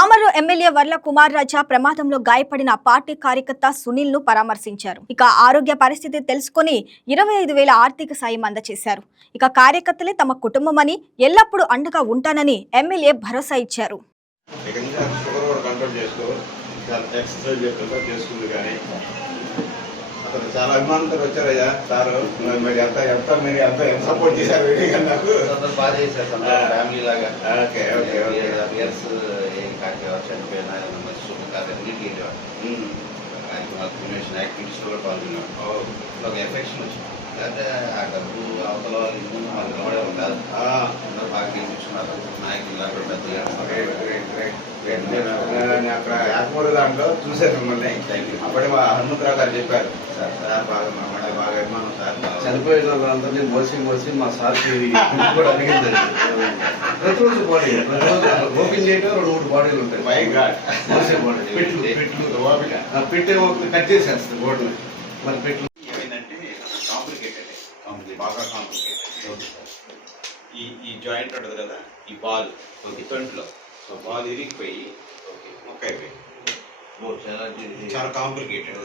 Pamarru MLA Varla Kumar Raja ప్రమాదంలో గాయపడిన party కార్యకర్త సునీల్ను పరామర్శించారు. ఇక ఆరోగ్య పరిస్థితి తెలుసుకుని ఇరవై ఐదు వేల ఆర్థిక సాయం అందజేశారు. ఇక కార్యకర్తలే తమ కుటుంబమని ఎల్లప్పుడూ అండగా ఉంటానని ఎమ్మెల్యే భరోసా ఇచ్చారు. చాలా అభిమానంతో వచ్చారయ్యా సారు. మరి ఎంత ఎంత మీరు ఎంత ఎంత సపోర్ట్ చేశారు నాకు? బాగా. ఫ్యామిలీ లాగా. Okay okay okay. ఇయర్స్ ఏం కాకేవారు చనిపోయినా ఏదైనా మంచి శుభకార్యం అన్నింటికి వెళ్ళేవారు ఉమ్. కాన్ఫర్మేషన్ యాక్టివిటీస్లో కూడా పాల్గొనేవారు ఓ. ఒక ఎఫెక్షన్ వచ్చింది లేకపోతే ఆ డబ్బు అవతల వాళ్ళు ఇల్లు అందరూ బాగా గెలిపించుకున్నారు నాయకులు నేను అక్కడ యాకమూరు దాంట్లో చూశాను మిమ్మల్ని Thank అప్పుడే మా హనుమంతరావు గారు చెప్పారు సార్ సార్ బాగా మా మాట బాగా అభిమానం సార్ చనిపోయిన వాళ్ళందరినీ మోసి మోసి మా సార్ కూడా అడిగిందండి ప్రతిరోజు బాడీ ప్రతిరోజు ఓపెన్ చేయడం రెండు మూడు బాడీలు ఉంటాయి మై గాడ్ మోసే బాడీ పెట్లు పెట్లు ఓపిక పెట్టే కట్ చేసేస్తుంది బోర్డు మరి పెట్లు బాగా కాంప్లికేటెడ్ ఈ ఈ జాయింట్ ఉంటుంది కదా ఈ బాల్ ఈ తొంట్లో సో బాల్ ఇరిగిపోయి మొక్క అయిపోయి చాలా కాంప్లికేటెడ్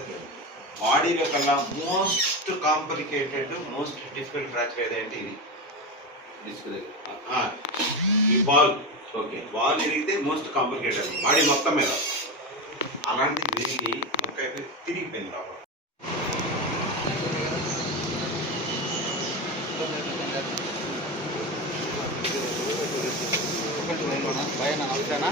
బాడీలో కల్లా most complicated most difficult fracture ఏదంటే ఇది? డిస్క్ ఈ బాల్ ఓకే బాల్ ఇరిగితే మోస్ట్ కాంప్లికేటెడ్ బాడీ మొత్తం మీద. అలాంటి విరిగి మొక్క అయిపోయి తిరిగిపోయింది. ಭಯನ ಅವಶ್ಯನಾ